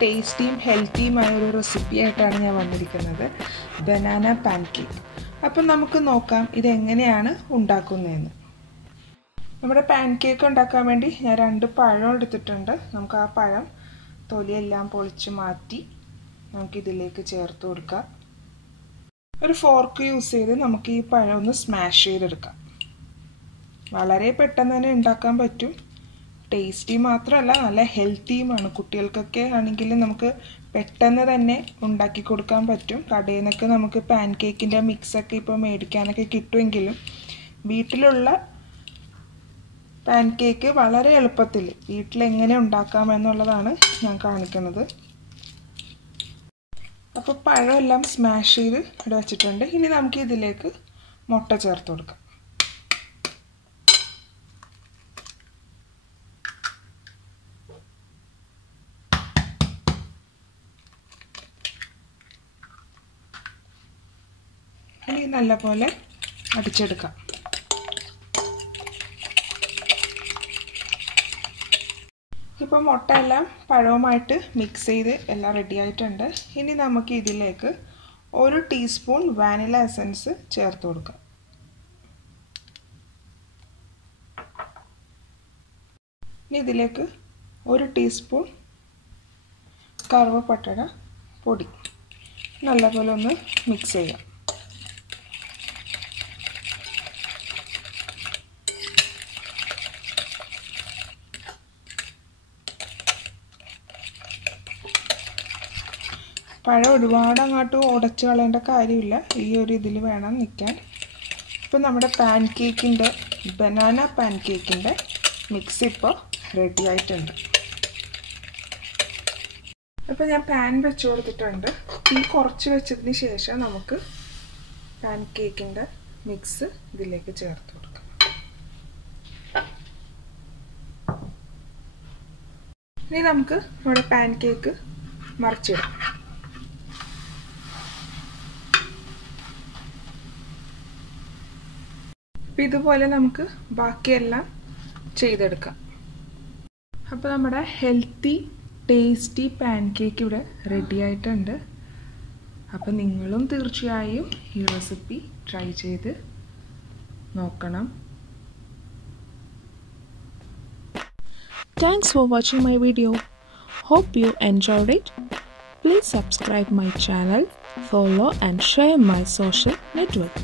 ടേസ്റ്റിയും ഹെൽത്തിയുമായ ഒരു റെസിപ്പി ആയിട്ടാണ് ഞാൻ വന്നിരിക്കുന്നത്, ബനാന പാൻകേക്ക്. അപ്പം നമുക്ക് നോക്കാം ഇതെങ്ങനെയാണ് ഉണ്ടാക്കുന്നതെന്ന്. നമ്മുടെ പാൻകേക്ക് ഉണ്ടാക്കാൻ വേണ്ടി ഞാൻ 2 പഴം എടുത്തിട്ടുണ്ട്. നമുക്ക് ആ പഴം തൊലിയെല്ലാം പൊളിച്ച് മാറ്റി നമുക്കിതിലേക്ക് ചേർത്ത് കൊടുക്കാം. ഒരു ഫോർക്ക് യൂസ് ചെയ്ത് നമുക്ക് ഈ പഴം ഒന്ന് സ്മാഷ് ചെയ്തെടുക്കാം. വളരെ പെട്ടെന്ന് തന്നെ ഉണ്ടാക്കാൻ പറ്റും. ടേസ്റ്റി മാത്രമല്ല, നല്ല ഹെൽത്തിയുമാണ്. കുട്ടികൾക്കൊക്കെ ആണെങ്കിൽ നമുക്ക് പെട്ടെന്ന് തന്നെ ഉണ്ടാക്കി കൊടുക്കാൻ പറ്റും. കടയിൽ നിന്നൊക്കെ നമുക്ക് പാൻകേക്കിൻ്റെ മിക്സൊക്കെ ഇപ്പോൾ മേടിക്കാനൊക്കെ കിട്ടുമെങ്കിലും വീട്ടിലുള്ള പാൻകേക്ക് വളരെ എളുപ്പത്തിൽ വീട്ടിലെങ്ങനെ ഉണ്ടാക്കാമെന്നുള്ളതാണ് ഞാൻ കാണിക്കുന്നത്. അപ്പോൾ പഴമെല്ലാം സ്മാഷ് ചെയ്ത് ഇവിടെ വെച്ചിട്ടുണ്ട്. ഇനി നമുക്ക് ഇതിലേക്ക് മുട്ട ചേർത്ത് കൊടുക്കാം. ഇനി നല്ലപോലെ അടിച്ചെടുക്കാം. ഇപ്പോൾ മുട്ട എല്ലാം പഴവുമായിട്ട് മിക്സ് ചെയ്ത് എല്ലാം റെഡി ആയിട്ടുണ്ട്. ഇനി നമുക്ക് ഇതിലേക്ക് 1 ടീസ്പൂൺ വാനില എസൻസ് ചേർത്ത് കൊടുക്കാം. ഇനി ഇതിലേക്ക് 1 ടീസ്പൂൺ കറുവപ്പട്ട പൊടി നല്ലപോലെ ഒന്ന് മിക്സ് ചെയ്യാം. പഴം ഒരുപാട് അങ്ങോട്ട് ഉടച്ച് കളയേണ്ട കാര്യമില്ല, ഈ ഒരു ഇതിൽ വേണം നിൽക്കാൻ. ഇപ്പോൾ നമ്മുടെ ബനാന പാൻകേക്കിൻ്റെ മിക്സ് ഇപ്പോൾ റെഡി ആയിട്ടുണ്ട്. ഇപ്പോൾ ഞാൻ പാൻ വെച്ച് കൊടുത്തിട്ടുണ്ട്. തീ കുറച്ച് വെച്ചതിന് ശേഷം നമുക്ക് പാൻകേക്കിൻ്റെ മിക്സ് ഇതിലേക്ക് ചേർത്ത് കൊടുക്കാം. ഇനി നമുക്ക് നമ്മുടെ പാൻകേക്ക് മറിച്ചിടാം. അപ്പോൾ ഇതുപോലെ നമുക്ക് ബാക്കിയെല്ലാം ചെയ്തെടുക്കാം. അപ്പോൾ നമ്മുടെ ഹെൽത്തി ടേസ്റ്റി പാൻകേക്ക് ഇവിടെ റെഡി ആയിട്ടുണ്ട്. അപ്പോൾ നിങ്ങളും തീർച്ചയായും ഈ റെസിപ്പി ട്രൈ ചെയ്ത് നോക്കണം. Thanks for watching my video. Hope you enjoyed it. Please subscribe my channel, follow and share my social network.